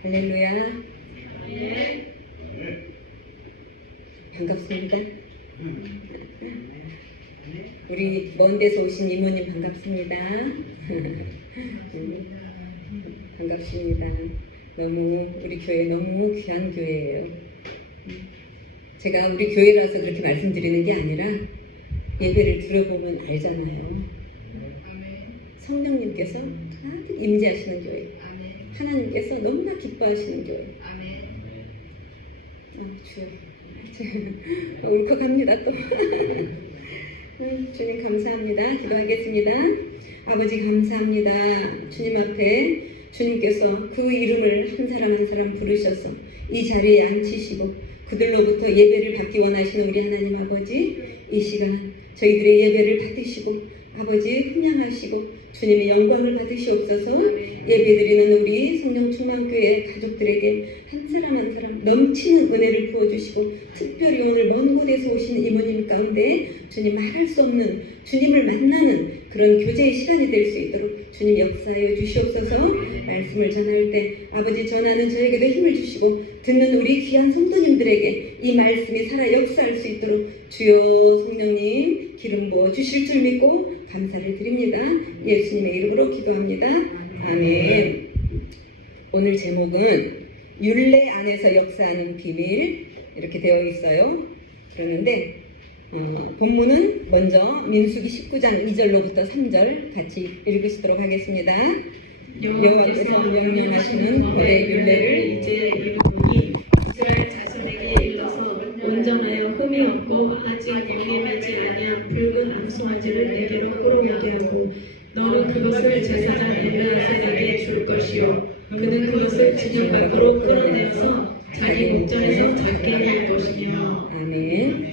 할렐루야. 반갑습니다. 우리 먼 데서 오신 이모님 반갑습니다. 반갑습니다. 너무 우리 교회 너무 귀한 교회예요. 제가 우리 교회라서 그렇게 말씀드리는 게 아니라 예배를 들어보면 알잖아요. 성령님께서 가득 임재하시는 교회, 하나님께서 너무나 기뻐하시는 교회. 주여, 울컥합니다 또. 주님 감사합니다. 기도하겠습니다. 아버지 감사합니다. 주님 앞에 주님께서 그 이름을 한 사람 한 사람 부르셔서 이 자리에 앉히시고 그들로부터 예배를 받기 원하시는 우리 하나님 아버지, 이 시간 저희들의 예배를 받으시고 아버지 훈양하시고 주님의 영광을 받으시옵소서. 예배드리는 우리 성령충만교회 가족들에게 한 사람 한 사람 넘치는 은혜를 부어주시고 특별히 오늘 먼 곳에서 오신 이모님 가운데 주님 말할 수 없는 주님을 만나는 그런 교제의 시간이 될 수 있도록 주님 역사하여 주시옵소서. 말씀을 전할 때 아버지 전하는 저에게도 힘을 주시고 듣는 우리 귀한 성도님들에게 이 말씀이 살아 역사할 수 있도록 주여 성령님 기름 부어 주실 줄 믿고 감사를 드립니다. 예수님의 이름으로 기도합니다. 아멘. 오늘 제목은 율례 안에서 역사하는 비밀 이렇게 되어 있어요. 그러는데 본문은 먼저 민수기 19장 2절로부터 3절 같이 읽으시도록 하겠습니다. 여호와께서 명령하시는 거래 율례를 이제 이루니 이스라엘 자손에게 일러서 온전하여 흠이 없고 아직 영이 나지 아니한 붉은 암송아지를 내게로 끌어오게 하고 너는 그것을 제사장 엘르아살에게 줄 것이요 그는 그것을 지금 밖으로 끌어내어서 자기 목전에서 작게 할 것이며. 아멘.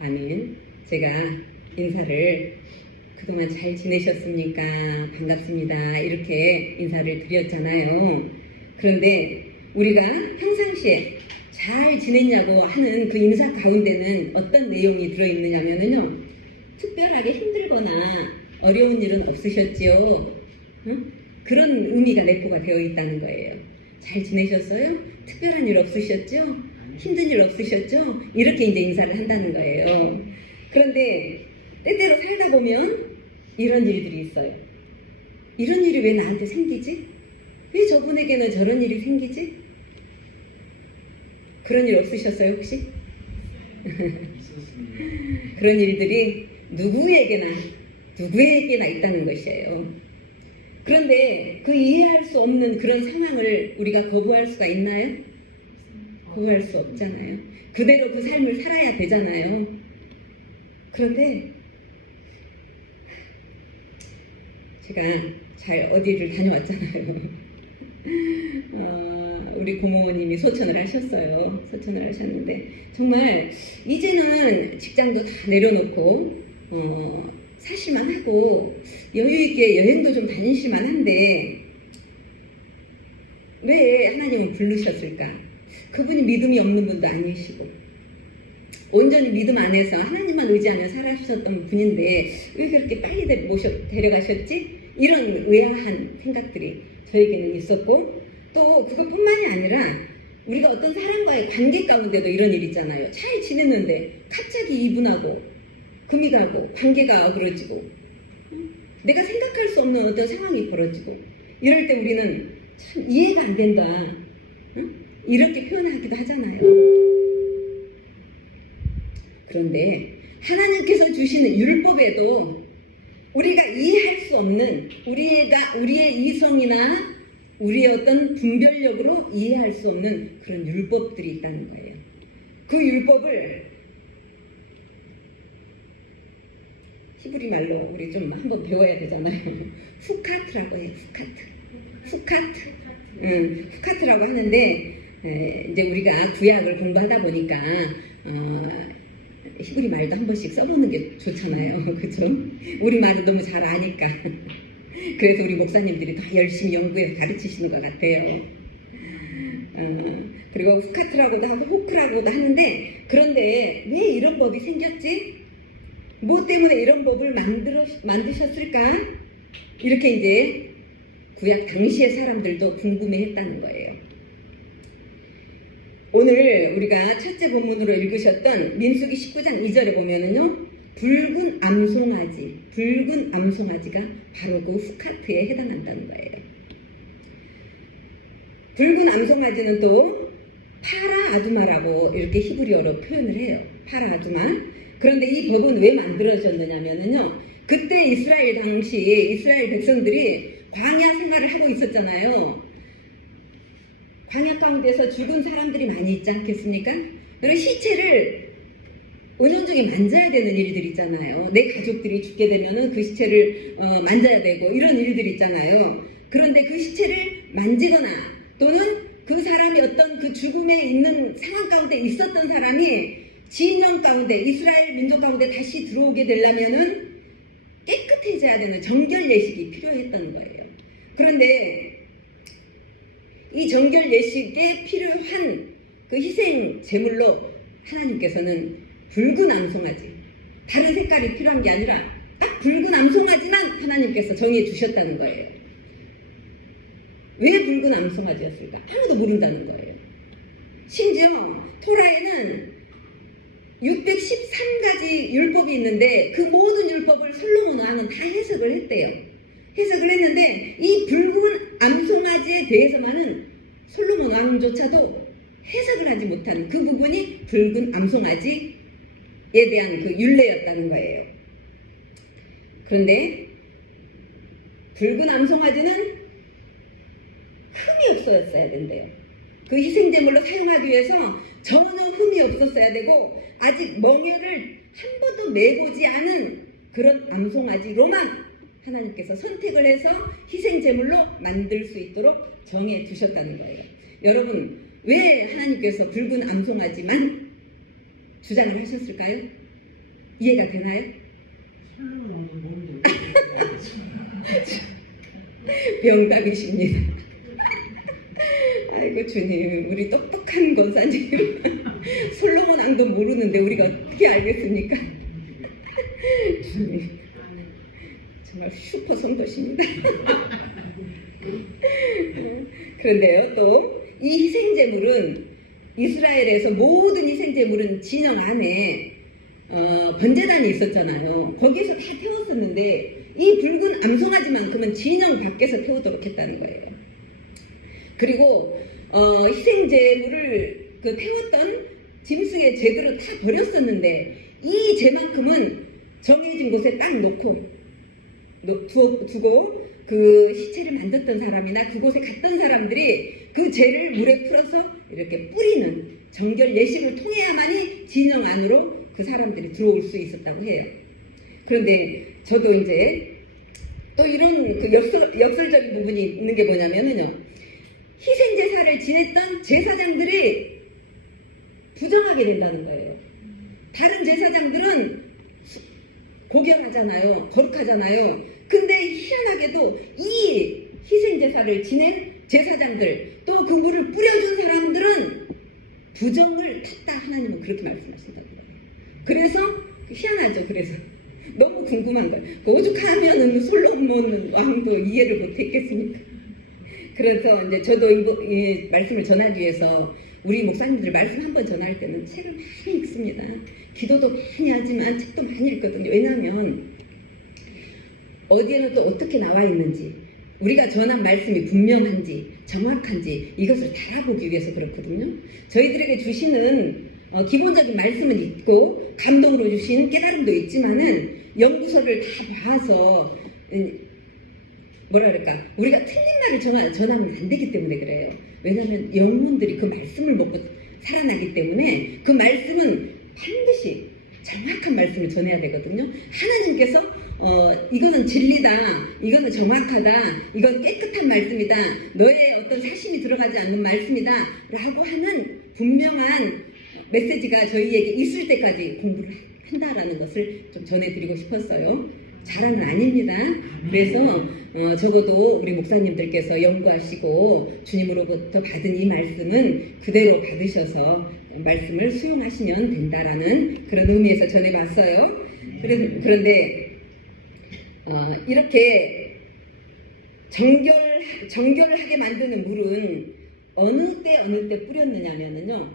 아멘. 제가 인사를 그동안 잘 지내셨습니까? 반갑습니다. 이렇게 인사를 드렸잖아요. 그런데 우리가 평상시에 잘 지냈냐고 하는 그 인사 가운데는 어떤 내용이 들어있느냐면요. 특별하게 힘들거나 어려운 일은 없으셨지요? 응? 그런 의미가 내포가 되어 있다는 거예요. 잘 지내셨어요? 특별한 일 없으셨죠? 힘든 일 없으셨죠? 이렇게 이제 인사를 한다는 거예요. 그런데 때때로 살다 보면 이런 일들이 있어요. 이런 일이 왜 나한테 생기지? 왜 저분에게는 저런 일이 생기지? 그런 일 없으셨어요 혹시? 그런 일들이 누구에게나 있다는 것이에요. 그런데 그 이해할 수 없는 그런 상황을 우리가 거부할 수가 있나요? 거부할 수 없잖아요. 그대로 그 삶을 살아야 되잖아요. 그런데 제가 잘 어디를 다녀왔잖아요. 우리 고모님이 소천을 하셨어요. 소천을 하셨는데 정말 이제는 직장도 다 내려놓고 사실만 하고 여유있게 여행도 좀 다니실만 한데 왜 하나님은 부르셨을까? 그분이 믿음이 없는 분도 아니시고 온전히 믿음 안에서 하나님만 의지하며 살아주셨던 분인데 왜 그렇게 빨리 데려가셨지? 이런 의아한 생각들이 저에게는 있었고 또 그것뿐만이 아니라 우리가 어떤 사람과의 관계 가운데도 이런 일 있잖아요. 잘 지냈는데 갑자기 이분하고 금이 가고 관계가 어그러지고 내가 생각할 수 없는 어떤 상황이 벌어지고 이럴 때 우리는 참 이해가 안 된다. 이렇게 표현하기도 하잖아요. 그런데 하나님께서 주시는 율법에도 우리가 이해할 수 없는 우리의 이성이나 우리의 어떤 분별력으로 이해할 수 없는 그런 율법들이 있다는 거예요. 그 율법을 히브리 말로 우리 좀 한번 배워야 되잖아요. 후카트라고 해요. 후카트라고 하는데 이제 우리가 구약을 공부하다 보니까 히브리 말도 한 번씩 써보는 게 좋잖아요. 그죠? 우리 말은 너무 잘 아니까. 그래서 우리 목사님들이 더 열심히 연구해서 가르치시는 것 같아요. 그리고 후카트라고도 하고 호크라고도 하는데 그런데 왜 이런 법이 생겼지? 뭐 때문에 이런 법을 만드셨을까? 이렇게 이제 구약 당시의 사람들도 궁금해했다는 거예요. 오늘 우리가 첫째 본문으로 읽으셨던 민수기 19장 2절에 보면은요, 붉은 암송아지가 바로 그 후카트에 해당한다는 거예요. 붉은 암송아지는 또 파라 아두마라고 이렇게 히브리어로 표현을 해요. 파라 아두마. 그런데 이 법은 왜 만들어졌느냐면요, 그때 이스라엘 당시 이스라엘 백성들이 광야 생활을 하고 있었잖아요. 광야 가운데서 죽은 사람들이 많이 있지 않겠습니까? 그리고 시체를 은연중에 만져야 되는 일들이 있잖아요. 내 가족들이 죽게 되면은 그 시체를 만져야 되고 이런 일들이 있잖아요. 그런데 그 시체를 만지거나 또는 그 사람이 어떤 그 죽음에 있는 상황 가운데 있었던 사람이 진영 가운데 이스라엘 민족 가운데 다시 들어오게 되려면은 깨끗해져야 되는 정결 예식이 필요했던 거예요. 그런데 이 정결 예식에 필요한 그 희생 제물로 하나님께서는 붉은 암송아지, 다른 색깔이 필요한 게 아니라 딱 붉은 암송아지만 하나님께서 정해 주셨다는 거예요. 왜 붉은 암송아지였을까? 아무도 모른다는 거예요. 심지어 토라에는 613가지 율법이 있는데 그 모든 율법을 솔로몬 왕은 다 해석을 했대요. 해석을 했는데 이 붉은 암송아지에 대해서만은 솔로몬 왕조차도 해석을 하지 못한 그 부분이 붉은 암송아지에 대한 그 율례였다는 거예요. 그런데 붉은 암송아지는 흠이 없어졌어야 된대요. 그 희생제물로 사용하기 위해서 전혀 흠이 없었어야 되고 아직 멍에를 한 번도 매보지 않은 그런 암송아지로만 하나님께서 선택을 해서 희생제물로 만들 수 있도록 정해 두셨다는 거예요. 여러분, 왜 하나님께서 붉은 암송아지만 주장을 하셨을까요? 이해가 되나요? 병답이십니다. 아이고 주님, 우리 똑똑한 권사님 솔로몬 왕도 모르는데 우리가 어떻게 알겠습니까? 주님 정말 슈퍼 성도십니다. 그런데요, 또 이 희생제물은 이스라엘에서 모든 희생제물은 진영 안에 번제단이 있었잖아요. 거기서 다 태웠었는데 이 붉은 암송아지만큼은 진영 밖에서 태우도록 했다는 거예요. 그리고 희생제물을 그 태웠던 짐승의 제들은 다 버렸었는데 이 제만큼은 정해진 곳에 딱 놓고 두고 그 시체를 만졌던 사람이나 그곳에 갔던 사람들이 그 죄를 물에 풀어서 이렇게 뿌리는 정결 예식을 통해야만이 진영 안으로 그 사람들이 들어올 수 있었다고 해요. 그런데 저도 이제 또 이런 그 역설적인 부분이 있는 게 뭐냐면요, 희생제사를 지냈던 제사장들이 부정하게 된다는 거예요. 다른 제사장들은 고경하잖아요. 거룩하잖아요. 근데 희한하게도 이 희생제사를 지낸 제사장들 또 그 물을 뿌려준 사람들은 부정을 탔다. 하나님은 그렇게 말씀하신다는 거예요. 그래서 희한하죠. 그래서 너무 궁금한 거예요. 오죽하면은 솔로몬 왕도 이해를 못했겠습니까? 그래서 이제 저도 이 말씀을 전하기 위해서 우리 목사님들 말씀 한번 전할 때는 책을 많이 읽습니다. 기도도 많이 하지만 책도 많이 읽거든요. 왜냐하면 어디에는 또 어떻게 나와 있는지, 우리가 전한 말씀이 분명한지 정확한지 이것을 알아보기 위해서 그렇거든요. 저희들에게 주시는 기본적인 말씀은 있고 감동으로 주신 깨달음도 있지만은 연구서를 다 봐서 뭐라 그럴까, 우리가 틀린 말을 전하면 안 되기 때문에 그래요. 왜냐하면 영혼들이 그 말씀을 먹고 살아나기 때문에 그 말씀은 반드시 정확한 말씀을 전해야 되거든요. 하나님께서 이거는 진리다, 이거는 정확하다, 이건 깨끗한 말씀이다, 너의 어떤 사심이 들어가지 않는 말씀이다 라고 하는 분명한 메시지가 저희에게 있을 때까지 공부를 한다라는 것을 좀 전해드리고 싶었어요. 자랑은 아닙니다. 그래서 적어도 우리 목사님들께서 연구하시고 주님으로부터 받은 이 말씀은 그대로 받으셔서 말씀을 수용하시면 된다라는 그런 의미에서 전해봤어요. 그런데 이렇게 정결 정결을 하게 만드는 물은 어느 때 뿌렸느냐면요.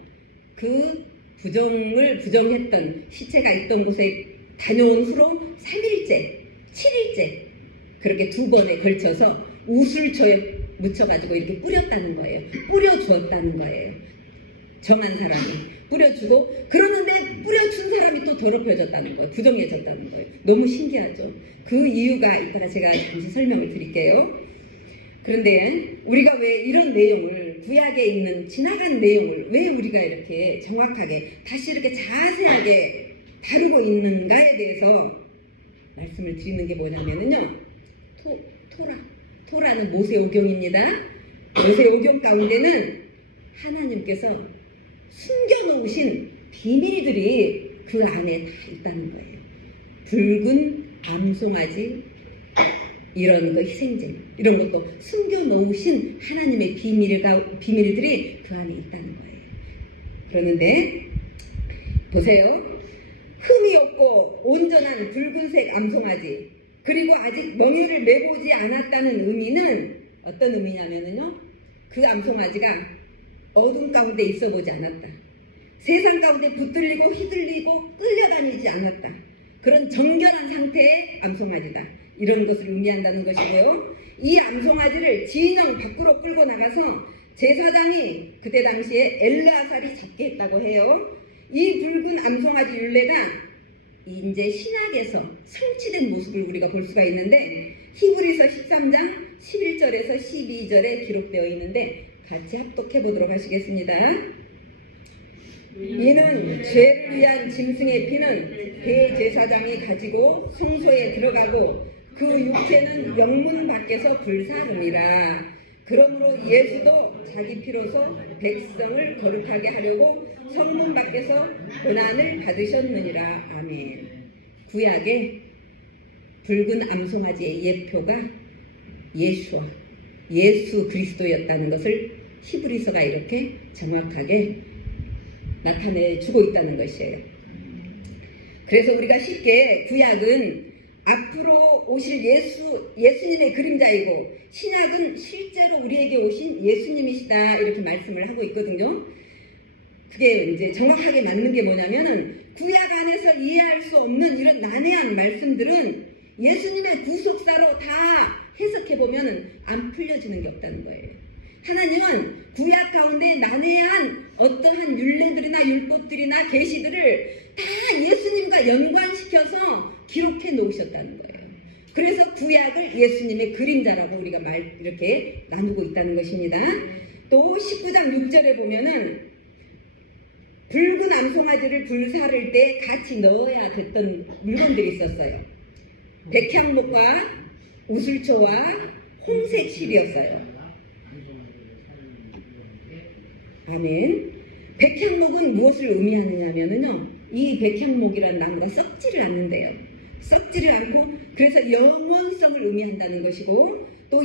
그 부정했던 시체가 있던 곳에 다녀온 후로 3일째, 7일째 그렇게 2번에 걸쳐서 우슬초에 묻혀가지고 이렇게 뿌렸다는 거예요. 뿌려주었다는 거예요. 정한 사람이 뿌려주고, 그러는데 뿌려준 사람이 또 더럽혀졌다는 거예요. 부정해졌다는 거예요. 너무 신기하죠. 그 이유가 이따가 제가 잠시 설명을 드릴게요. 그런데 우리가 왜 이런 내용을, 구약에 있는 지나간 내용을 왜 우리가 이렇게 정확하게 다시 이렇게 자세하게 다루고 있는가에 대해서 말씀을 드리는 게 뭐냐면요. 토라는 모세오경입니다. 모세오경 가운데는 하나님께서 숨겨놓으신 비밀들이 그 안에 다 있다는 거예요. 붉은 암송아지, 이런 거 희생제, 이런 것도 숨겨놓으신 하나님의 비밀들이 그 안에 있다는 거예요. 그러는데 보세요. 흠이 없고 온전한 붉은색 암송아지, 그리고 아직 멍에를 매보지 않았다는 의미는 어떤 의미냐면요. 그 암송아지가 어둠 가운데 있어 보지 않았다. 세상 가운데 붙들리고 휘둘리고 끌려다니지 않았다. 그런 정결한 상태의 암송아지다. 이런 것을 의미한다는 것이고요. 이 암송아지를 진영 밖으로 끌고 나가서 제사장이 그때 당시에 엘르아살이 잡게 했다고 해요. 이 붉은 암송아지 율례가 이제 신약에서 성취된 모습을 우리가 볼 수가 있는데, 히브리서 13장 11절에서 12절에 기록되어 있는데 같이 합독해 보도록 하시겠습니다. 이는 죄를 위한 짐승의 피는 대제사장이 가지고 성소에 들어가고 그 육체는 영문 밖에서 불사름이라. 그러므로 예수도 자기 피로서 백성을 거룩하게 하려고 성문 밖에서 고난을 받으셨느니라. 아멘. 구약의 붉은 암송아지의 예표가 예수 그리스도였다는 것을 히브리서가 이렇게 정확하게 나타내주고 있다는 것이에요. 그래서 우리가 쉽게 구약은 앞으로 오실 예수님의 그림자이고, 신약은 실제로 우리에게 오신 예수님이시다, 이렇게 말씀을 하고 있거든요. 그게 이제 정확하게 맞는 게 뭐냐면은, 구약 안에서 이해할 수 없는 이런 난해한 말씀들은 예수님의 구속사로 다 해석해보면 안 풀려지는 게 없다는 거예요. 하나님은 구약 가운데 난해한 어떠한 율례들이나 율법들이나 계시들을 다 예수님과 연관시켜서 기록해 놓으셨다는 거예요. 그래서 구약을 예수님의 그림자라고 우리가 이렇게 나누고 있다는 것입니다. 또 19장 6절에 보면은 붉은 암송아지를 불사를 때 같이 넣어야 됐던 물건들이 있었어요. 백향목과 우슬초와 홍색 실이었어요. 아멘. 백향목은 무엇을 의미하느냐면요, 이 백향목이라는 나무가 썩지를 않는데요. 썩지를 않고, 그래서 영원성을 의미한다는 것이고, 또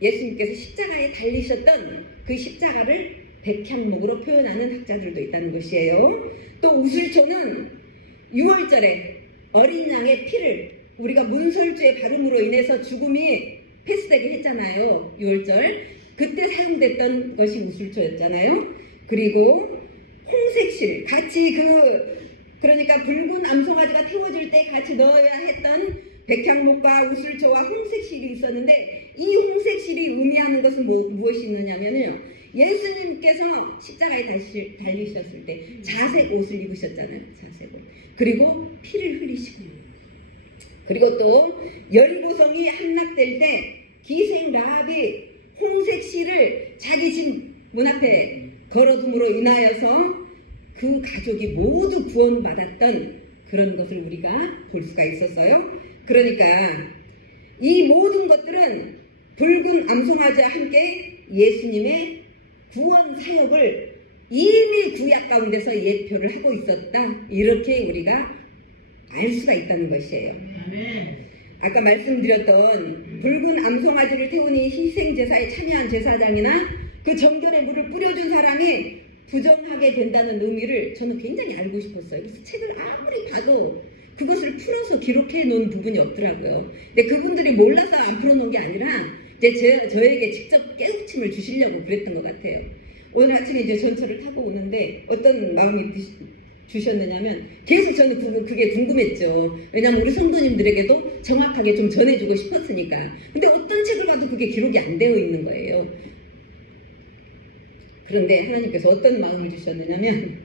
예수님께서 십자가에 달리셨던 그 십자가를 백향목으로 표현하는 학자들도 있다는 것이에요. 또 우슬초는 6월절에 어린 양의 피를, 우리가 문설주의 발음으로 인해서 죽음이 패스되게 했잖아요. 6월절. 그때 사용됐던 것이 우슬초였잖아요. 그리고 홍색실, 같이 그러니까 붉은 암송아지가 태워질 때 같이 넣어야 했던 백향목과 우슬초와 홍색실이 있었는데, 이 홍색실이 의미하는 것은 무엇이 있느냐면요, 예수님께서 십자가에 달리셨을 때 자색 옷을 입으셨잖아요. 자색 옷. 그리고 피를 흘리시고, 그리고 또 여리고성이 함락될 때 기생 라합이 홍색 실을 자기 집 문 앞에 걸어둠으로 인하여서 그 가족이 모두 구원받았던 그런 것을 우리가 볼 수가 있었어요. 그러니까 이 모든 것들은 붉은 암송아지와 함께 예수님의 구원 사역을 이미 구약 가운데서 예표를 하고 있었다, 이렇게 우리가 알 수가 있다는 것이에요. 아까 말씀드렸던 붉은 암송아지를 태우니 희생제사에 참여한 제사장이나 그 정결의 물을 뿌려준 사람이 부정하게 된다는 의미를 저는 굉장히 알고 싶었어요. 그래서 책을 아무리 봐도 그것을 풀어서 기록해 놓은 부분이 없더라고요. 근데 그분들이 몰라서 안 풀어놓은 게 아니라 이제 저에게 직접 깨우침을 주시려고 그랬던 것 같아요. 오늘 아침에 이제 전철을 타고 오는데 어떤 마음이 주셨느냐면 계속 저는 그게 궁금했죠. 왜냐하면 우리 성도님들에게도 정확하게 좀 전해주고 싶었으니까. 근데 어떤 책을 봐도 그게 기록이 안 되어 있는 거예요. 그런데 하나님께서 어떤 마음을 주셨느냐면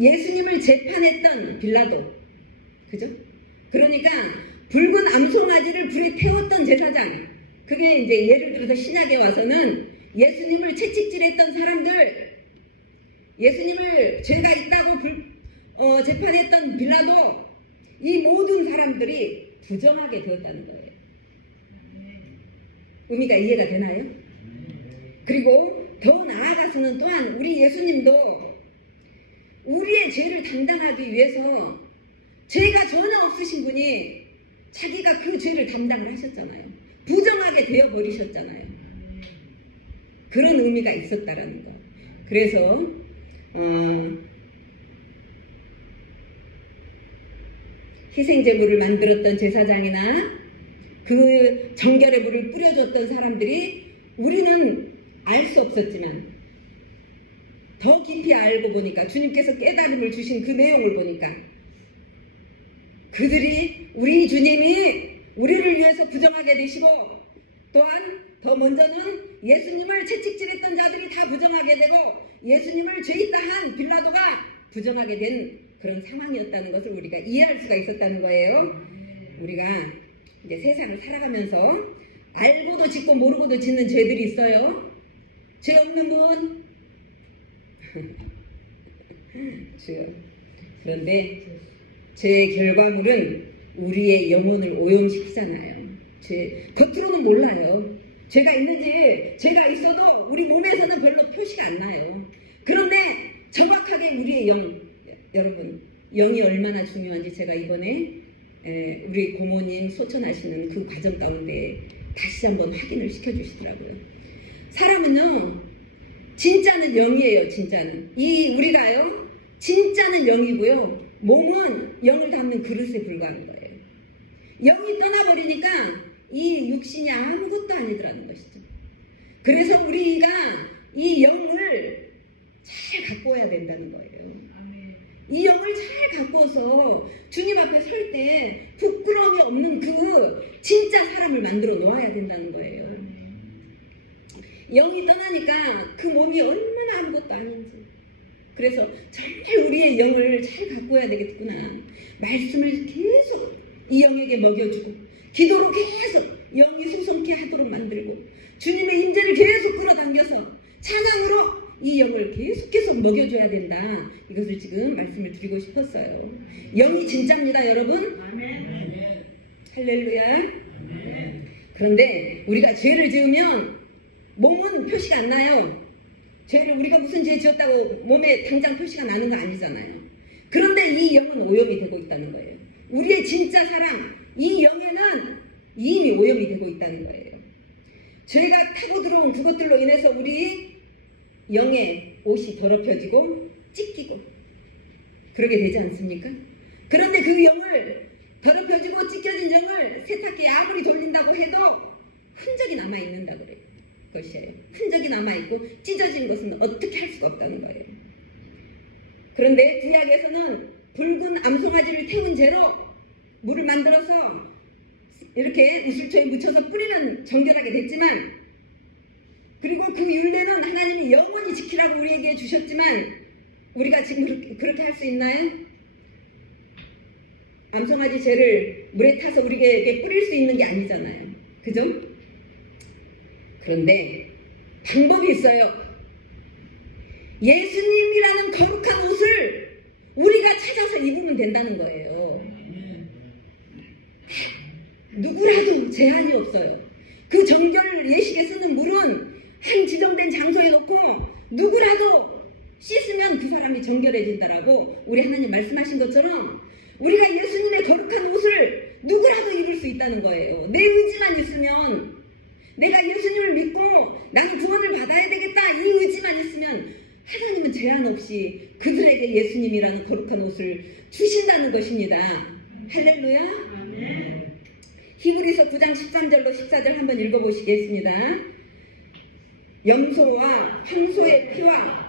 예수님을 재판했던 빌라도, 그죠? 그러니까 붉은 암송아지를 불에 태웠던 제사장, 그게 이제 예를 들어서 신약에 와서는 예수님을 채찍질했던 사람들, 예수님을 죄가 있다고 재판했던 빌라도, 이 모든 사람들이 부정하게 되었다는 거예요. 의미가 이해가 되나요? 그리고 더 나아가서는 또한 우리 예수님도 우리의 죄를 담당하기 위해서 죄가 전혀 없으신 분이 자기가 그 죄를 담당을 하셨잖아요. 부정하게 되어버리셨잖아요. 그런 의미가 있었다라는 거. 그래서 희생제물을 만들었던 제사장이나 그 정결의 물을 뿌려줬던 사람들이 우리는 알 수 없었지만 더 깊이 알고 보니까 주님께서 깨달음을 주신 그 내용을 보니까 그들이 우리 주님이 우리를 위해서 부정하게 되시고 또한 더 먼저는 예수님을 채찍질했던 자들이 다 부정하게 되고 예수님을 죄있다 한 빌라도가 부정하게 된 그런 상황이었다는 것을 우리가 이해할 수가 있었다는 거예요. 우리가 이제 세상을 살아가면서 알고도 짓고 모르고도 짓는 죄들이 있어요. 죄 없는 분? 주여. 그런데 죄의 결과물은 우리의 영혼을 오염시키잖아요. 겉으로는 몰라요. 죄가 있는지, 죄가 있어도 우리 몸에서는 별로 표시가 안 나요. 그런데 정확하게 우리의 여러분, 영이 얼마나 중요한지 제가 이번에 우리 고모님 소천하시는 그 과정 가운데 다시 한번 확인을 시켜주시더라고요. 사람은요, 진짜는 영이에요. 진짜는 우리가요, 진짜는 영이고요, 몸은 영을 담는 그릇에 불과한 거예요. 영이 떠나버리니까 이 육신이 아무것도 아니더라는 것이죠. 그래서 우리가 이 영을 잘 갖고 와야 된다는 거예요. 이 영을 잘 갖고서 주님 앞에 설 때 부끄러움이 없는 그 진짜 사람을 만들어 놓아야 된다는 거예요. 영이 떠나니까 그 몸이 얼마나 아무것도 아닌지. 그래서 정말 우리의 영을 잘 갖고 와야 되겠구나. 말씀을 계속 이 영에게 먹여주고 기도로 계속 영이 솟성케 하도록 만들고 주님의 임재를 계속 끌어당겨서 찬양으로 이 영을 계속 먹여줘야 된다. 이것을 지금 말씀을 드리고 싶었어요. 영이 진짜입니다, 여러분. 할렐루야. 그런데 우리가 죄를 지으면 몸은 표시가 안 나요. 죄를 우리가 무슨 죄 지었다고 몸에 당장 표시가 나는 거 아니잖아요. 그런데 이 영은 오염이 되고 있다는 거예요. 우리의 진짜 사랑, 이 영에는 이미 오염이 되고 있다는 거예요. 죄가 타고 들어온 그것들로 인해서 우리 영의 옷이 더럽혀지고 찢기고 그러게 되지 않습니까? 그런데 그 영을, 더럽혀지고 찢겨진 영을 세탁기에 아무리 돌린다고 해도 흔적이 남아있는다 그래요. 것이에요. 흔적이 남아있고 찢어진 것은 어떻게 할 수가 없다는 거예요. 그런데 구약에서는 붉은 암송아지를 태운 재로 물을 만들어서 이렇게 이슬초에 묻혀서 뿌리면 정결하게 됐지만, 그리고 그 율례는 하나님이 영원히 지키라고 우리에게 주셨지만 우리가 지금 그렇게 할 수 있나요? 암송아지 재를 물에 타서 우리에게 뿌릴 수 있는 게 아니잖아요. 그죠? 그런데 방법이 있어요. 예수님이라는 거룩한 옷을 우리가 찾아서 입으면 된다는 거예요. 누구라도 제한이 없어요. 그 정결 예식에 쓰는 물은 한 지정된 장소에 놓고 누구라도 씻으면 그 사람이 정결해진다라고 우리 하나님 말씀하신 것처럼 우리가 예수님의 거룩한 옷을 누구라도 입을 수 있다는 거예요. 내 의지만 있으면, 내가 예수님을 믿고 나는 구원을 받아야 되겠다, 이 의지만 있으면 하나님은 제한 없이 그들에게 예수님이라는 거룩한 옷을 주신다는 것입니다. 할렐루야. 히브리서 9장 13절로 14절 한번 읽어보시겠습니다. 염소와 황소의 피와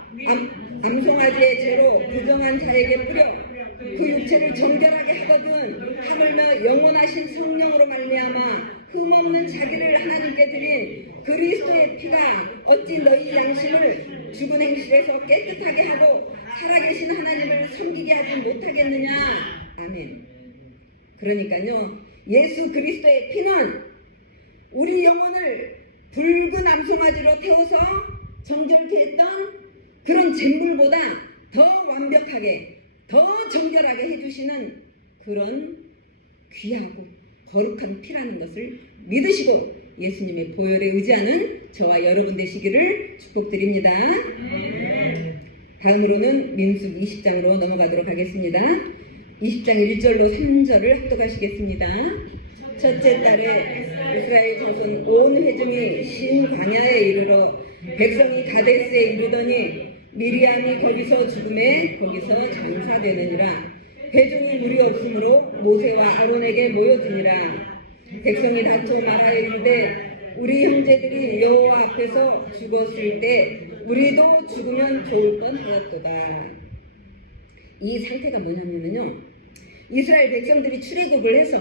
암송아지의 죄로 부정한 자에게 뿌려 그 육체를 정결하게 하거든 하물며 영원하신 성령으로 말미암아 흠없는 자기를 하나님께 드린 그리스도의 피가 어찌 너희 양심을 죽은 행실에서 깨끗하게 하고 살아계신 하나님을 섬기게 하지 못하겠느냐. 아멘. 그러니까요, 예수 그리스도의 피는 우리 영혼을 붉은 암송아지로 태워서 정결케 했던 그런 잿물보다 더 완벽하게 더 정결하게 해주시는 그런 귀하고 거룩한 피라는 것을 믿으시고 예수님의 보혈에 의지하는 저와 여러분 되시기를 축복드립니다. 다음으로는 민수기 20장으로 넘어가도록 하겠습니다. 20장 1절로 3절을 합독하시겠습니다. 첫째 달에 이스라엘 자손 온 회중이 신 광야에 이르러 백성이 가데스에 이르더니 미리암이 거기서 죽음에 거기서 장사되느니라. 회중이 물이 없으므로 모세와 아론에게 모여드니라. 백성이 다투어 말하여 이르되 우리 형제들이 여호와 앞에서 죽었을 때 우리도 죽으면 좋을 뻔하였도다. 이 상태가 뭐냐면요, 이스라엘 백성들이 출애굽을 해서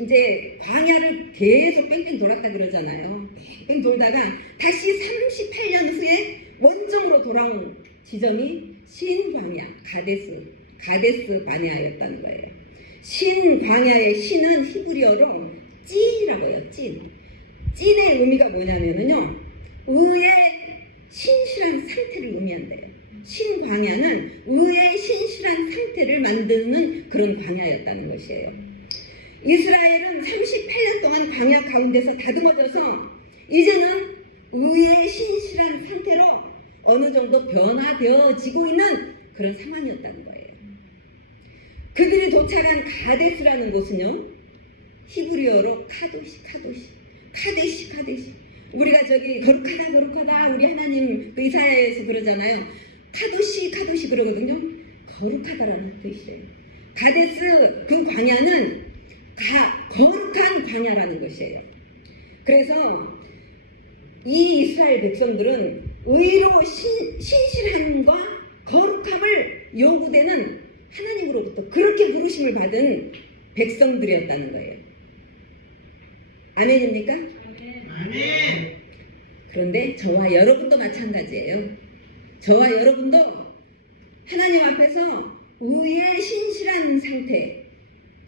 이제 광야를 계속 뺑뺑 돌았다 그러잖아요. 뺑뺑 돌다가 다시 38년 후에 원정으로 돌아온 지점이 신광야, 가데스 바네아였다는 거예요. 신광야의 신은 히브리어로 찐이라고요. 찐의 의미가 뭐냐면요, 의의 신실한 상태를 의미한대요. 신광야는 의의 신실한 상태를 만드는 그런 광야였다는 것이에요. 이스라엘은 38년 동안 광야 가운데서 다듬어져서 이제는 의의 신실한 상태로 어느 정도 변화되어지고 있는 그런 상황이었다는 거예요. 그들이 도착한 가데스라는 곳은요, 히브리어로 카데시. 우리가 저기 거룩하다 우리 하나님 그 이사야에서 그러잖아요. 카도시 그러거든요. 거룩하다라는 뜻이에요. 가데스 그 광야는 거룩한 광야라는 것이에요. 그래서 이 이스라엘 백성들은 의로 신실함과 거룩함을 요구되는 하나님으로부터 그렇게 부르심을 받은 백성들이었다는 거예요. 아멘입니까? 아멘. 그런데 저와 여러분도 마찬가지예요. 저와 여러분도 하나님 앞에서 의의 신실한 상태,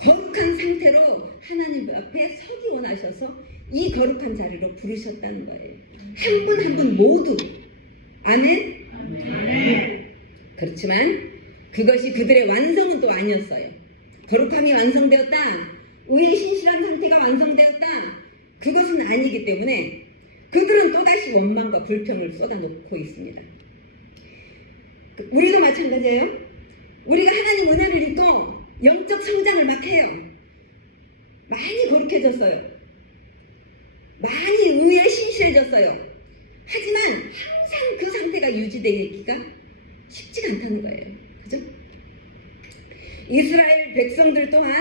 거룩한 상태로 하나님 앞에 서기 원하셔서 이 거룩한 자리로 부르셨다는 거예요. 한 분 한 분 모두. 아멘? 아멘. 그렇지만 그것이 그들의 완성은 또 아니었어요. 거룩함이 완성되었다, 의의 신실한 상태가 완성되었다, 그것은 아니기 때문에 그들은 또다시 원망과 불평을 쏟아놓고 있습니다. 우리도 마찬가지예요. 우리가 하나님 은혜를 입고 영적 성장을 막 해요. 많이 거룩해졌어요. 많이 의에 신실해졌어요. 하지만 항상 그 상태가 유지되기가 쉽지가 않다는 거예요. 그죠? 이스라엘 백성들 또한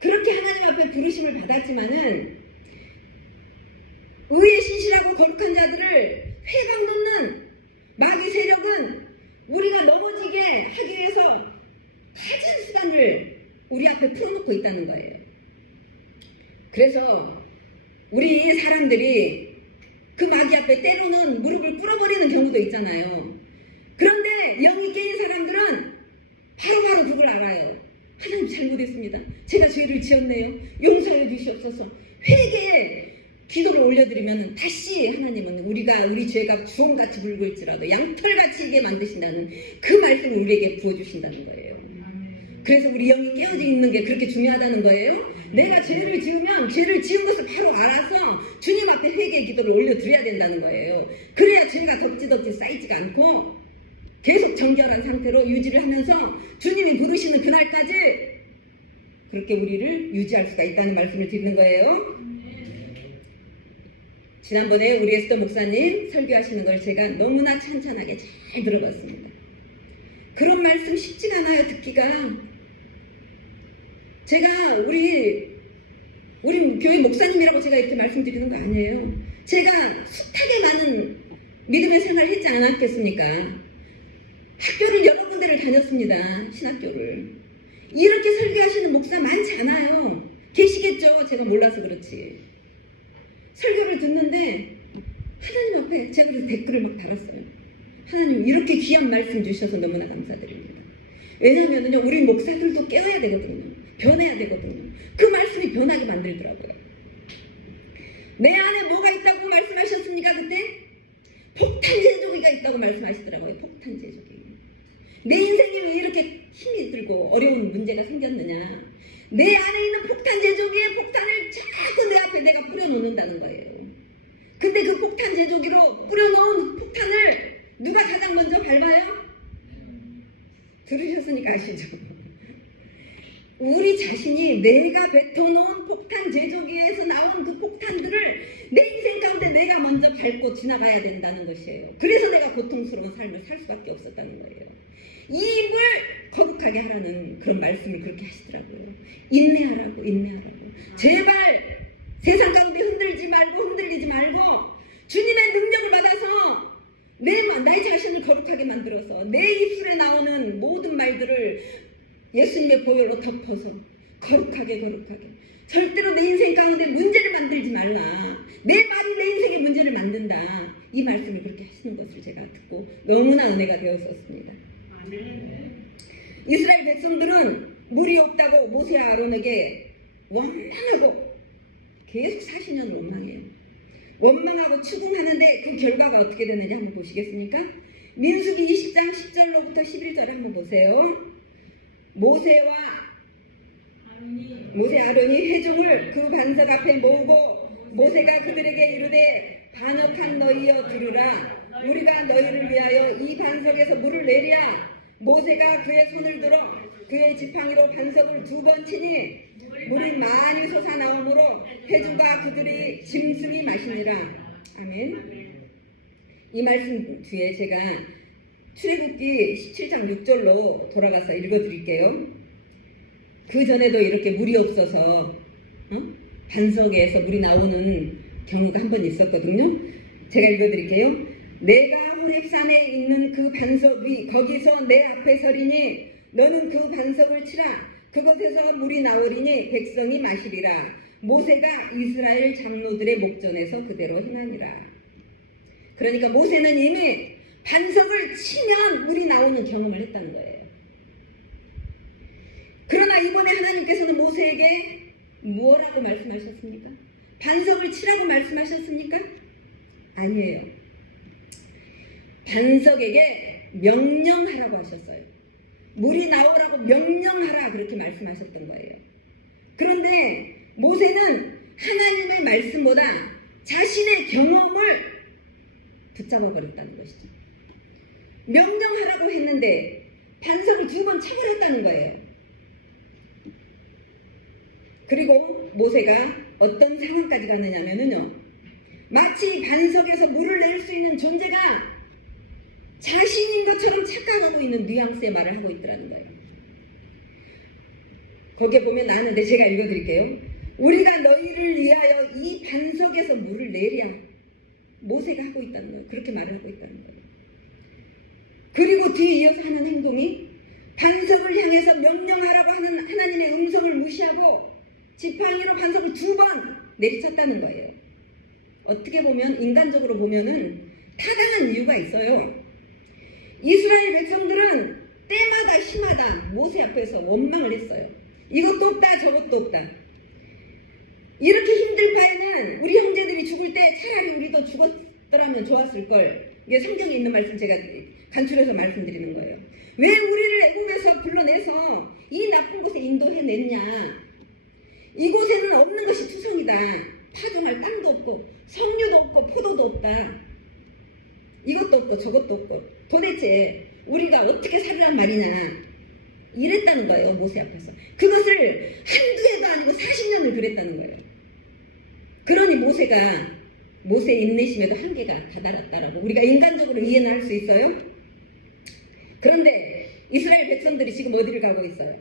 그렇게 하나님 앞에 부르심을 받았지만은 의에 신실하고 거룩한 자들을 회방놓는 마귀 세력은 우리가 넘어지게 하기 위해서 가진 수단을 우리 앞에 풀어놓고 있다는 거예요. 그래서 우리 사람들이 그 마귀 앞에 때로는 무릎을 꿇어버리는 경우도 있잖아요. 그런데 영이 깨인 사람들은 바로바로 그걸 알아요. 하나님 잘못했습니다. 제가 죄를 지었네요. 용서해 주시옵소서. 회개에 기도를 올려드리면 다시 하나님은 우리 죄가 주홍같이 붉을지라도 양털같이 이게 만드신다는 그 말씀을 우리에게 부어주신다는 거예요. 그래서 우리 영이 깨어져 있는 게 그렇게 중요하다는 거예요. 내가 죄를 지으면 죄를 지은 것을 바로 알아서 주님 앞에 회개의 기도를 올려드려야 된다는 거예요. 그래야 죄가 덕지덕지 쌓이지가 않고 계속 정결한 상태로 유지를 하면서 주님이 부르시는 그날까지 그렇게 우리를 유지할 수가 있다는 말씀을 드리는 거예요. 지난번에 우리 에스더 목사님 설교하시는 걸 제가 너무나 찬찬하게 잘 들어봤습니다. 그런 말씀 쉽지가 않아요, 듣기가. 제가 우리 교회 목사님이라고 제가 이렇게 말씀드리는 거 아니에요. 제가 숱하게 많은 믿음의 생활을 했지 않았겠습니까? 학교를 여러 군데를 다녔습니다. 신학교를. 이렇게 설교하시는 목사 많지 않아요. 계시겠죠? 제가 몰라서 그렇지. 설교를 듣는데 하나님 앞에 제가 그래서 댓글을 막 달았어요. 하나님 이렇게 귀한 말씀 주셔서 너무나 감사드립니다. 왜냐하면 우리 목사들도 깨어야 되거든요. 변해야 되거든요. 그 말씀이 변하게 만들더라고요. 내 안에 뭐가 있다고 말씀하셨습니까 그때? 폭탄 제조기가 있다고 말씀하시더라고요. 폭탄 제조기. 내 인생에 왜 이렇게 힘이 들고 어려운 문제가 생겼느냐. 내 안에 있는 폭탄 제조기의 폭탄을 자꾸 내 앞에 내가 뿌려놓는다는 거예요. 근데 그 폭탄 제조기로 뿌려놓은 폭탄을 누가 가장 먼저 밟아요? 들으셨으니까 아시죠? 우리 자신이 내가 뱉어놓은 폭탄 제조기에서 나온 그 폭탄들을 내 인생 가운데 내가 먼저 밟고 지나가야 된다는 것이에요. 그래서 내가 고통스러운 삶을 살 수밖에 없었다는 거예요. 이 입을 거룩하게 하라는 그런 말씀을 그렇게 하시더라고요. 인내하라고. 제발 세상 가운데 흔들리지 말고 주님의 능력을 받아서 내 자신을 거룩하게 만들어서 내 입술에 나오는 모든 말들을 예수님의 보혈로 덮어서 거룩하게 절대로 내 인생 가운데 문제를 만들지 말라. 내 말이 내 인생의 문제를 만든다. 이 말씀을 그렇게 하시는 것을 제가 듣고 너무나 은혜가 되었었습니다. 이스라엘 백성들은 물이 없다고 모세와 아론에게 원망하고 계속 40년을 원망하고 추궁하는데 그 결과가 어떻게 됐는지 한번 보시겠습니까? 민수기 20장 10절로부터 11절 한번 보세요. 모세 아론이 회중을 그 반석 앞에 모으고 모세가 그들에게 이르되 반역한 너희여 들으라. 우리가 너희를 위하여 이 반석에서 물을 내리라. 모세가 그의 손을 들어 그의 지팡이로 반석을 2번 치니 물이 많이 솟아나오므로 회중과 그들이 짐승이 마시니라. 아멘. 이 말씀 뒤에 제가 출애굽기 17장 6절로 돌아가서 읽어드릴게요. 그 전에도 이렇게 물이 없어서 반석에서 물이 나오는 경우가 한 번 있었거든요. 제가 읽어드릴게요. 내가 호렙산에 있는 그 반석 위 거기서 내 앞에 서리니 너는 그 반석을 치라. 그곳에서 물이 나오리니 백성이 마시리라. 모세가 이스라엘 장로들의 목전에서 그대로 행하니라. 그러니까 모세는 이미 반석을 치면 물이 나오는 경험을 했다는 거예요. 그러나 이번에 하나님께서는 모세에게 뭐라고 말씀하셨습니까? 반석을 치라고 말씀하셨습니까? 아니에요. 반석에게 명령하라고 하셨어요. 물이 나오라고 명령하라 그렇게 말씀하셨던 거예요. 그런데 모세는 하나님의 말씀보다 자신의 경험을 붙잡아 버렸다는 것이죠. 명령하라고 했는데 반석을 2번 쳐버렸다는 거예요. 그리고 모세가 어떤 상황까지 가느냐면요, 마치 반석에서 물을 낼 수 있는 존재가 자신인 것처럼 착각하고 있는 뉘앙스의 말을 하고 있더라는 거예요. 거기에 보면 나왔는데 제가 읽어드릴게요. 우리가 너희를 위하여 이 반석에서 물을 내랴. 모세가 하고 있다는 거예요. 그렇게 말을 하고 있다는 거예요. 그리고 뒤에 이어서 하는 행동이 반석을 향해서 명령하라고 하는 하나님의 음성을 무시하고 지팡이로 반석을 2번 내리쳤다는 거예요. 어떻게 보면 인간적으로 보면은 타당한 이유가 있어요. 이스라엘 백성들은 때마다 시마다 모세 앞에서 원망을 했어요. 이것도 없다 저것도 없다. 이렇게 힘들 바에는 우리 형제들이 죽을 때 차라리 우리도 죽었더라면 좋았을 걸. 이게 성경에 있는 말씀 제가 간추려서 말씀드리는 거예요. 왜 우리를 애굽에서 불러내서 이 나쁜 곳에 인도해냈냐. 이곳에는 없는 것이 투성이다. 파종할 땅도 없고 석류도 없고 포도도 없다. 이것도 없고 저것도 없고 도대체 우리가 어떻게 살으란 말이냐. 이랬다는 거예요. 모세 앞에서. 그것을 한두 해도 아니고 40년을 그랬다는 거예요. 그러니 모세가 모세 인내심에도 한계가 다다랐다라고 우리가 인간적으로 이해는 할 수 있어요. 그런데 이스라엘 백성들이 지금 어디를 가고 있어요?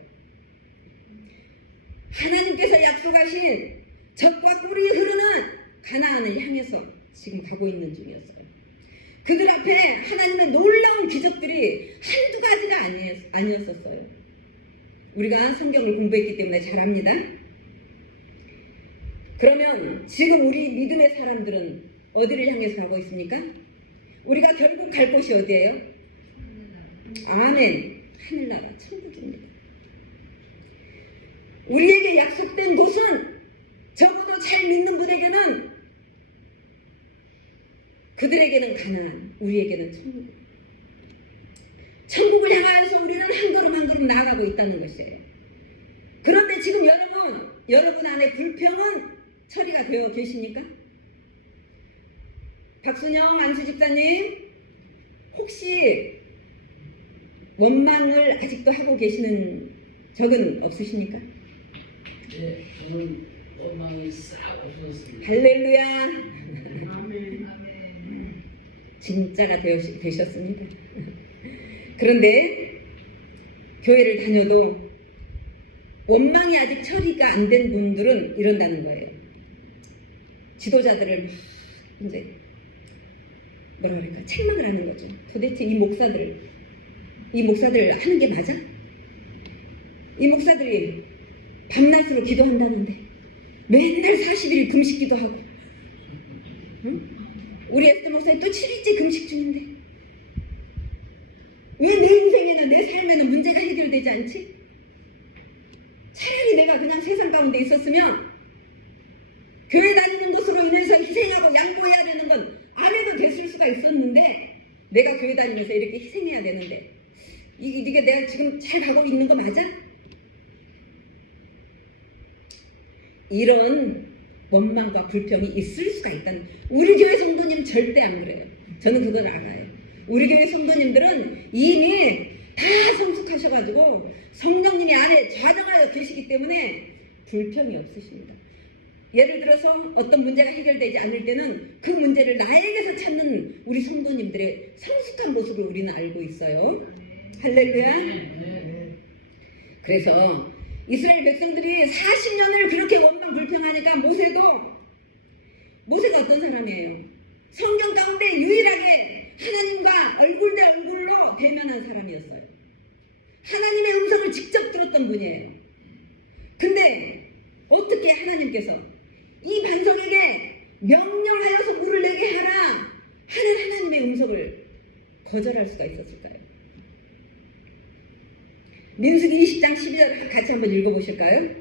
하나님께서 약속하신 젖과 꿀이 흐르는 가나안을 향해서 지금 가고 있는 중이었어요. 그들 앞에 하나님의 놀라운 기적들이 한두 가지가 아니었었어요. 우리가 성경을 공부했기 때문에 잘 압니다. 그러면 지금 우리 믿음의 사람들은 어디를 향해서 가고 있습니까? 우리가 결국 갈 곳이 어디예요? 아멘. 하늘나라 천국입니다. 우리에게 약속된 곳은 적어도 잘 믿는 분에게는 그들에게는 가나안, 우리에게는 천국. 천국을 향하여서 우리는 한 걸음 한 걸음 나아가고 있다는 것이에요. 그런데 지금 여러분 안에 불평은 처리가 되어 계십니까? 박순영 안수 집사님, 혹시 원망을 아직도 하고 계시는 적은 없으십니까? 네, 저는 원망이 싹 없어졌습니다. 할렐루야. 아멘. 진짜가 되셨습니다. 그런데 교회를 다녀도 원망이 아직 처리가 안 된 분들은 이런다는 거예요. 지도자들을 막 이제 뭐라 그럴까 책망을 하는 거죠. 도대체 이 목사들 하는 게 맞아? 이 목사들이 밤낮으로 기도한다는데 맨날 40일 금식기도 하고, 응? 우리 에스더 목사님 또 7일째 금식 중인데 왜 내 인생에나 내 삶에는 문제가 해결되지 않지? 차라리 내가 그냥 세상 가운데 있었으면 교회 다니는 것으로 인해서 희생하고 양보해야 되는 건 안 해도 됐을 수가 있었는데, 내가 교회 다니면서 이렇게 희생해야 되는데 이게 내가 지금 잘 가고 있는 거 맞아? 이런 원망과 불평이 있을 수가 있다는. 우리 교회 성도님 절대 안 그래요. 저는 그걸 알아요. 우리 교회 성도님들은 이미 다 성숙하셔가지고 성령님이 안에 좌정하여 계시기 때문에 불평이 없으십니다. 예를 들어서 어떤 문제가 해결되지 않을 때는 그 문제를 나에게서 찾는 우리 성도님들의 성숙한 모습을 우리는 알고 있어요. 할렐루야. 그래서 이스라엘 백성들이 40년을 그렇게 원망 불평하니까 모세가 어떤 사람이에요? 성경 가운데 유일하게 하나님과 얼굴 대 얼굴로 대면한 사람이었어요. 하나님의 음성을 직접 들었던 분이에요. 근데 어떻게 하나님께서 이 반석에게 명령하여서 물을 내게 하라 하는 하나님의 음성을 거절할 수가 있었을까요? 민수기 20장 12절 같이 한번 읽어보실까요?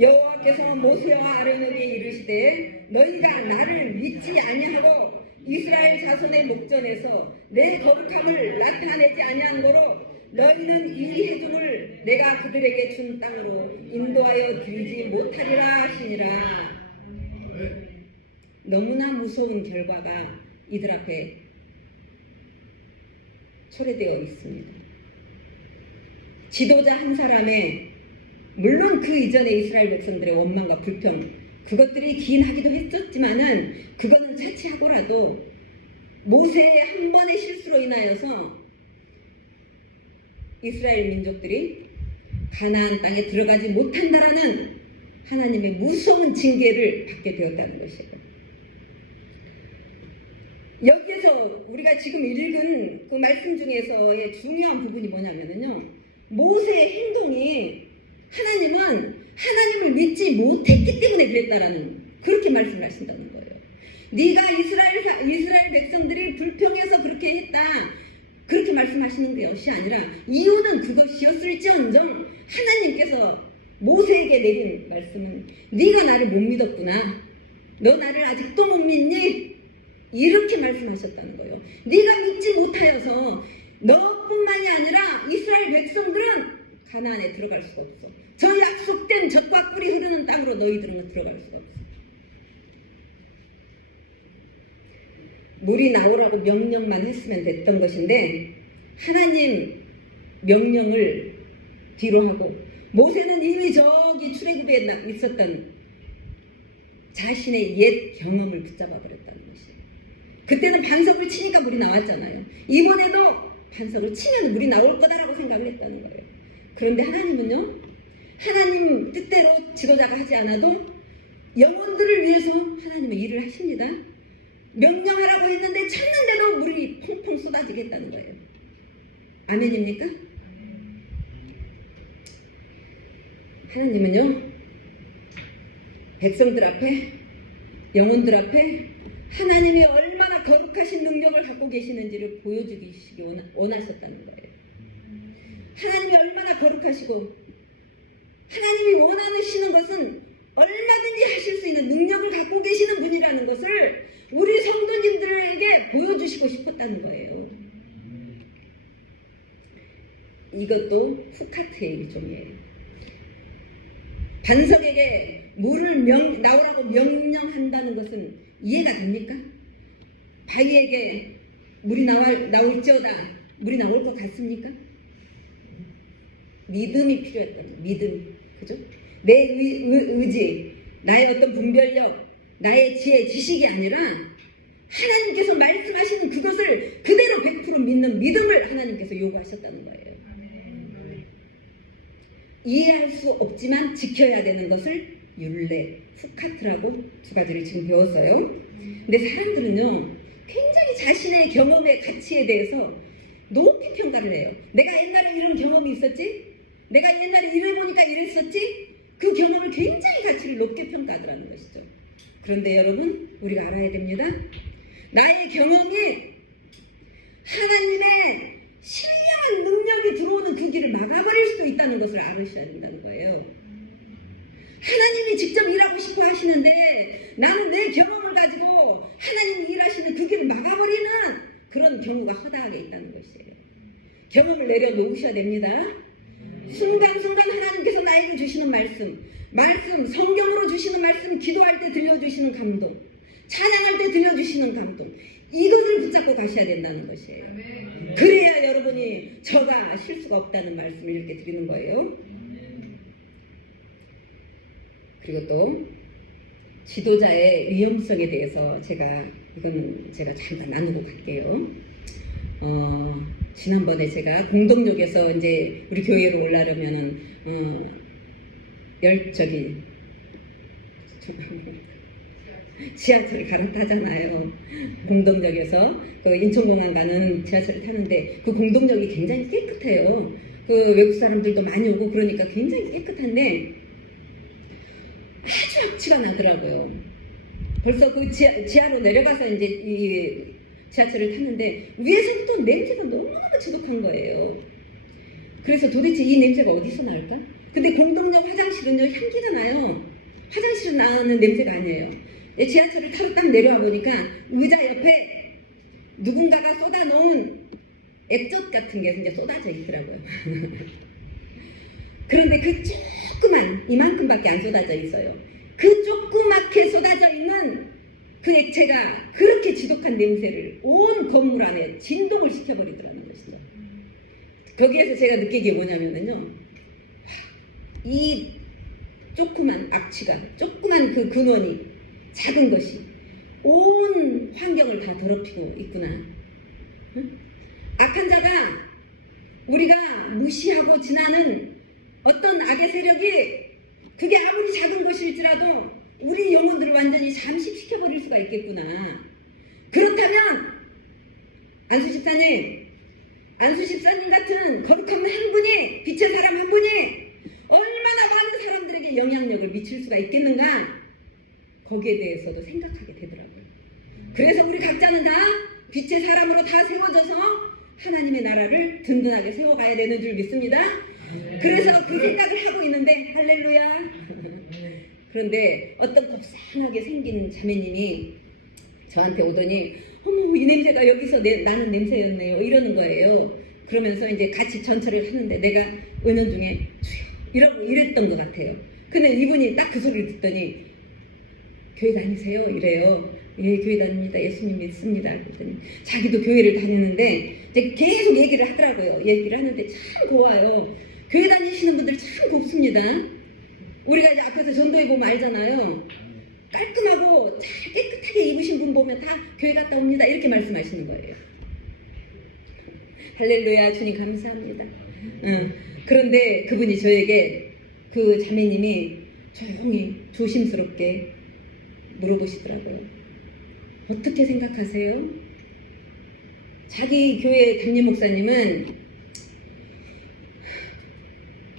여호와께서 모세와 아론에게 이르시되 너희가 나를 믿지 아니하고 이스라엘 자손의 목전에서 내 거룩함을 나타내지 아니한 거로 너희는 이 해중을 내가 그들에게 준 땅으로 인도하여 드리지 못하리라 하시니라. 너무나 무서운 결과가 이들 앞에 초래되어 있습니다. 지도자 한 사람의, 물론 그 이전에 이스라엘 백성들의 원망과 불평, 그것들이 기인하기도 했었지만은 그거는 차치하고라도 모세의 한 번의 실수로 인하여서 이스라엘 민족들이 가나안 땅에 들어가지 못한다라는 하나님의 무서운 징계를 받게 되었다는 것이에요. 여기에서 우리가 지금 읽은 그 말씀 중에서의 중요한 부분이 뭐냐면요, 모세의 행동이 하나님을 믿지 못했기 때문에 그랬다라는, 그렇게 말씀을 하신다는 거예요. 네가 이스라엘 백성들이 불평해서 그렇게 했다, 그렇게 말씀하시는 것이 아니라 이유는 그것이었을지언정 하나님께서 모세에게 내린 말씀은 네가 나를 못 믿었구나, 너 나를 아직도 못 믿니? 이렇게 말씀하셨다는 거예요. 네가 믿지 못하여서 너뿐만이 아니라 이스라엘 백성들은 가나안에 들어갈 수가 없어. 저 약속된 젖과 꿀이 흐르는 땅으로 너희들은 들어갈 수가 없어. 물이 나오라고 명령만 했으면 됐던 것인데 하나님 명령을 뒤로 하고 모세는 이미 저기 출애굽에 있었던 자신의 옛 경험을 붙잡아 버렸다는 것이에요. 그때는 반석을 치니까 물이 나왔잖아요. 이번에도 반석을 치면 물이 나올 거다라고 생각을 했다는 거예요. 그런데 하나님은요, 하나님 뜻대로 지도자가 하지 않아도 영혼들을 위해서 하나님은 일을 하십니다. 명령하라고 했는데 쳤는데도 물이 퐁퐁 쏟아지겠다는 거예요. 아멘입니까? 하나님은요, 백성들 앞에, 영혼들 앞에 하나님이 얼마나 거룩하신 능력을 갖고 계시는지를 보여주시기 원하셨다는 거예요. 하나님이 얼마나 거룩하시고 하나님이 원하시는 것은 얼마든지 하실 수 있는 능력을 갖고 계시는 분이라는 것을 우리 성도님들에게 보여주시고 싶었다는 거예요. 이것도 후카트의 일종이에요. 반석에게 물을 나오라고 명령한다는 것은 이해가 됩니까? 바위에게 물이 나올지어다 물이 나올 것 같습니까? 믿음이 필요했던 거예요. 믿음, 그죠? 내 의지, 나의 어떤 분별력, 나의 지혜, 지식이 아니라 하나님께서 말씀하시는 그것을 그대로 100% 믿는 믿음을 하나님께서 요구하셨다는 거예요. 이해할 수 없지만 지켜야 되는 것을 율례, 후카트라고 두 가지를 지금 배웠어요. 근데 사람들은요, 굉장히 자신의 경험의 가치에 대해서 높이 평가를 해요. 내가 옛날에 이런 경험이 있었지? 내가 옛날에 이래보니까 이랬었지? 그 경험을 굉장히 가치를 높게 평가하더라는 것이죠. 그런데 여러분, 우리가 알아야 됩니다. 나의 경험이 하나님의 신령한 능력이 들어오는 그 길을 막아버릴 수도 있다는 것을 알으셔야 된다는 거예요. 하나님이 직접 일하고 싶어 하시는데 나는 내 경험을 가지고 하나님이 일하시는 그 길을 막아버리는 그런 경우가 허다하게 있다는 것이에요. 경험을 내려놓으셔야 됩니다. 순간순간 하나님께서 나에게 주시는 말씀, 성경으로 주시는 말씀, 기도할 때 들려주시는 감동, 찬양할 때 들려주시는 감동, 이것을 붙잡고 가셔야 된다는 것이에요. 그래야 여러분이 저가 실수가 없다는 말씀을 이렇게 드리는 거예요. 그리고 또 지도자의 위험성에 대해서 제가 잠깐 나누고 갈게요. 지난번에 제가 공동역에서 이제 우리 교회로 올라오면은 지하철을 갈아타잖아요. 공동역에서 그 인천공항 가는 지하철을 타는데 그 공동역이 굉장히 깨끗해요. 그 외국 사람들도 많이 오고 그러니까 굉장히 깨끗한데 아주 악취가 나더라고요. 벌써 그 지하로 내려가서 이제 이 지하철을 탔는데 위에서부터 냄새가 너무너무 지독한 거예요. 그래서 도대체 이 냄새가 어디서 날까? 근데 공동역 화장실은요, 향기가 나요. 화장실은 나는 냄새가 아니에요. 지하철을 타고 딱 내려와 보니까 의자 옆에 누군가가 쏟아놓은 액젓 같은 게 이제 쏟아져 있더라고요. 그런데 그 조그만 이만큼밖에 안 쏟아져 있어요. 그 조그맣게 쏟아져 있는 그 액체가 그렇게 지독한 냄새를 온 건물 안에 진동을 시켜버리더라는 것이죠. 거기에서 제가 느낀 게 뭐냐면요, 이 조그만 악취가, 조그만 그 근원이, 작은 것이 온 환경을 다 더럽히고 있구나. 응? 악한 자가, 우리가 무시하고 지나는 어떤 악의 세력이 그게 아무리 작은 것일지라도 우리 영혼들을 완전히 잠식시켜버릴 수가 있겠구나. 그렇다면 안수 집사님 같은 거룩한 한 분이, 빛의 사람 한 분이 얼마나 많은 사람들에게 영향력을 미칠 수가 있겠는가, 거기에 대해서도 생각하게 되더라고요. 그래서 우리 각자는 다 빛의 사람으로 다 세워져서 하나님의 나라를 든든하게 세워가야 되는 줄 믿습니다. 그래서 그 생각을 하고 있는데, 할렐루야. 그런데 어떤 곱상하게 생긴 자매님이 저한테 오더니, 어머, 이 냄새가 여기서 나는 냄새였네요, 이러는 거예요. 그러면서 이제 같이 전철을 하는데 내가 은연중에 이러고 이랬던 것 같아요. 근데 이분이 딱 그 소리를 듣더니, 교회 다니세요? 이래요. 예, 교회 다닙니다. 예수님 믿습니다. 그랬더니 자기도 교회를 다니는데 이제 계속 얘기를 하더라고요. 얘기를 하는데 참 고와요. 교회 다니시는 분들 참 곱습니다. 우리가 이제 앞에서 전도해 보면 알잖아요. 깔끔하고 잘 깨끗하게 입으신 분 보면 다 교회 갔다 옵니다. 이렇게 말씀하시는 거예요. 할렐루야, 주님 감사합니다. 그런데 그분이 저에게 그 자매님이 조용히 조심스럽게 물어보시더라고요. 어떻게 생각하세요? 자기 교회 담임 목사님은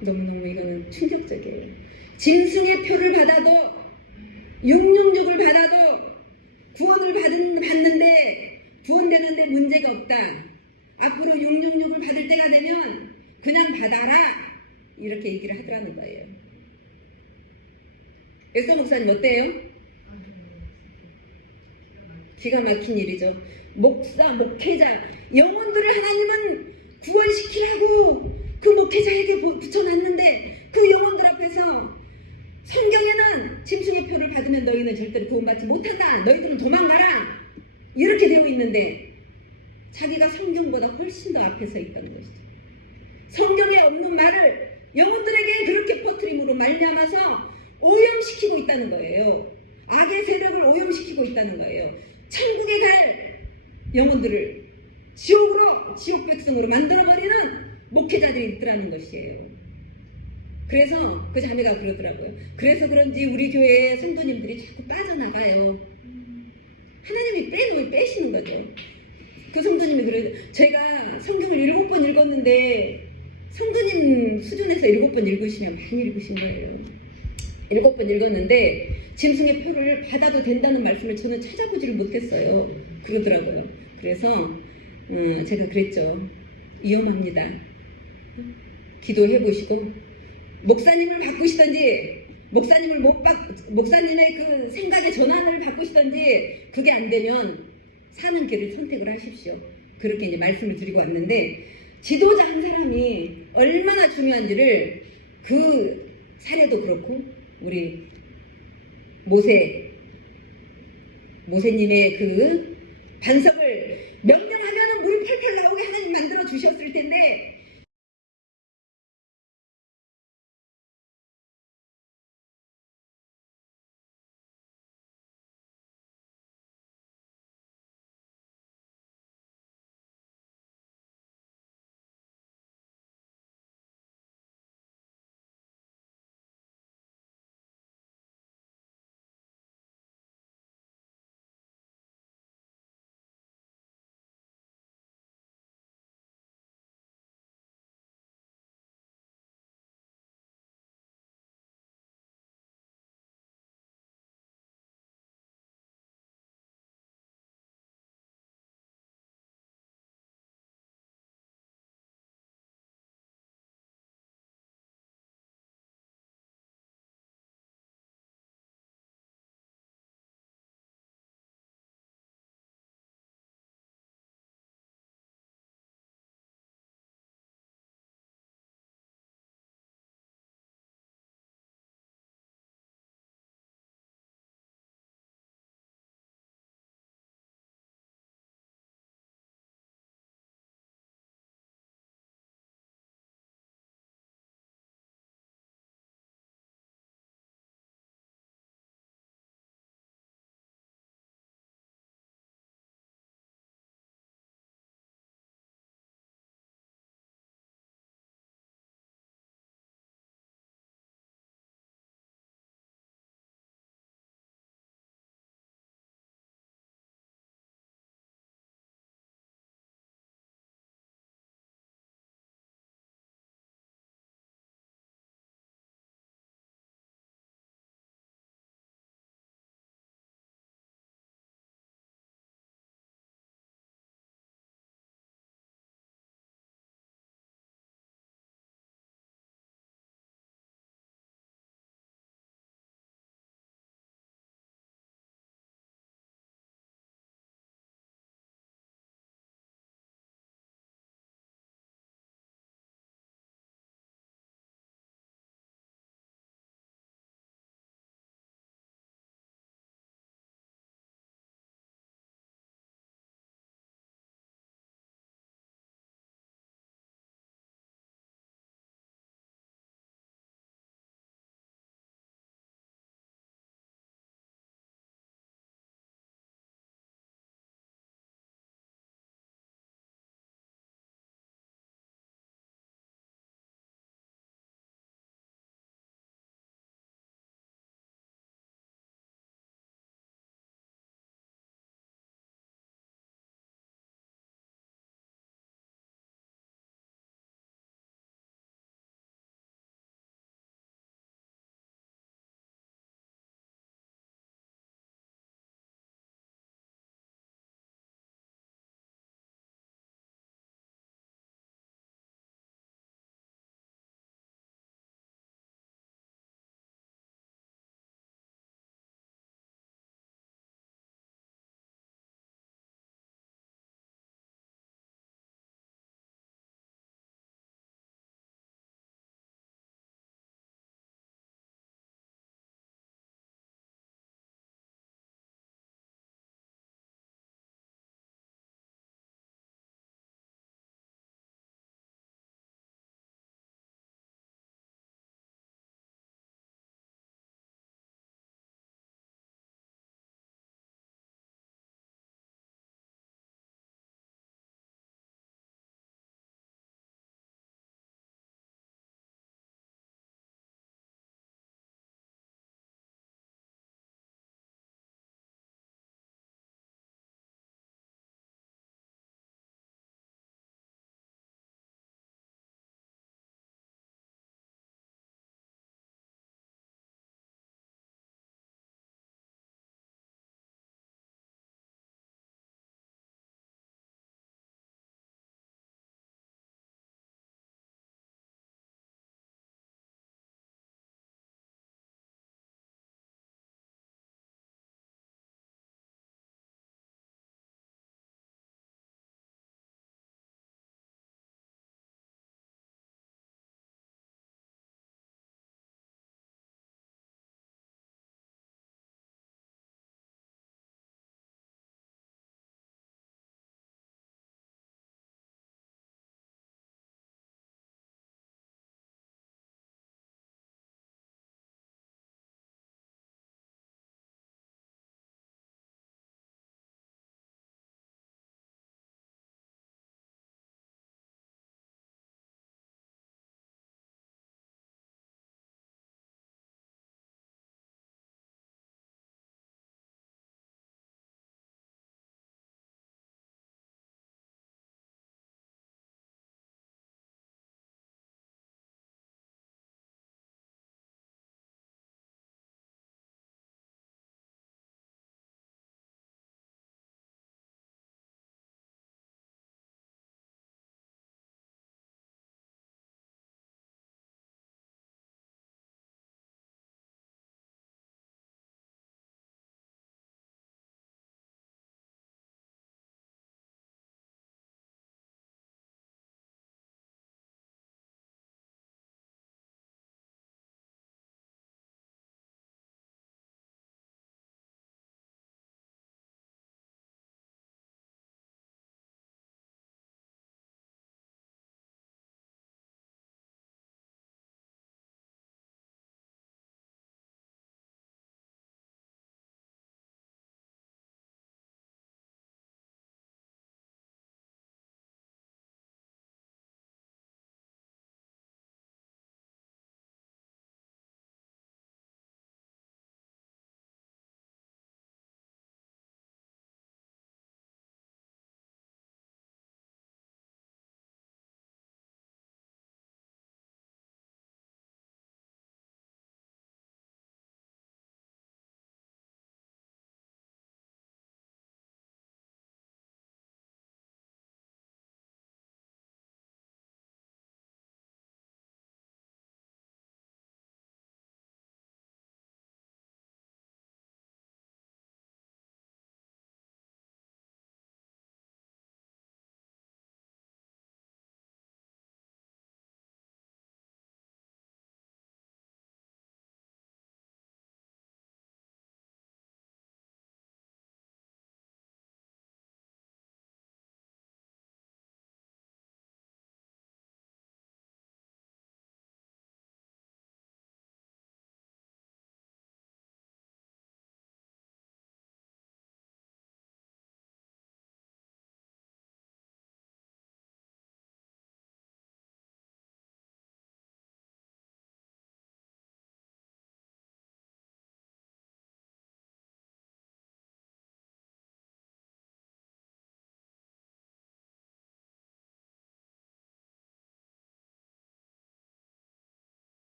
너무너무 이거는 충격적이에요. 짐승의 표를 받아도 666을 받아도 구원을 받는데 구원되는데 문제가 없다. 앞으로 666을 받을 때가 되면 그냥 받아라. 이렇게 얘기를 하더라는 거예요. 에스더 목사님 어때요? 기가 막힌 일이죠. 목사, 목회자, 영혼들을 하나님은 구원시키라고 그 목회자에게 붙여놨는데 그 영혼들 앞에서 성경에는 짐승의 표를 받으면 너희는 절대로 구원받지 못한다. 너희들은 도망가라. 이렇게 되어 있는데 자기가 성경보다 훨씬 더 앞에 서 있다는 것이죠. 성경에 없는 말을 영혼들에게 그렇게 퍼뜨림으로 말미암아서 오염시키고 있다는 거예요. 악의 세력을 오염시키고 있다는 거예요. 천국에 갈 영혼들을 지옥 백성으로 만들어버리는 목회자들이 있더라는 것이에요. 그래서 그 자매가 그러더라고요. 그래서 그런지 우리 교회의 성도님들이 자꾸 빠져나가요. 하나님이 빼시는 거죠. 그 성도님이 그래요. 제가 성경을 7번 읽었는데 성도님 수준에서 7번 읽으시면 많이 읽으신 거예요. 7번 읽었는데 짐승의 표를 받아도 된다는 말씀을 저는 찾아보지를 못했어요. 그러더라고요. 그래서 제가 그랬죠. 위험합니다. 기도해보시고 목사님을 바꾸시던지 목사님의 그 생각의 전환을 바꾸시던지 그게 안 되면 사는 길을 선택을 하십시오. 그렇게 이제 말씀을 드리고 왔는데 지도자 한 사람이 얼마나 중요한지를 그 사례도 그렇고 우리 모세님의 그 반석을 명령하면 물이 펄펄 나오게 하나님 만들어 주셨을 텐데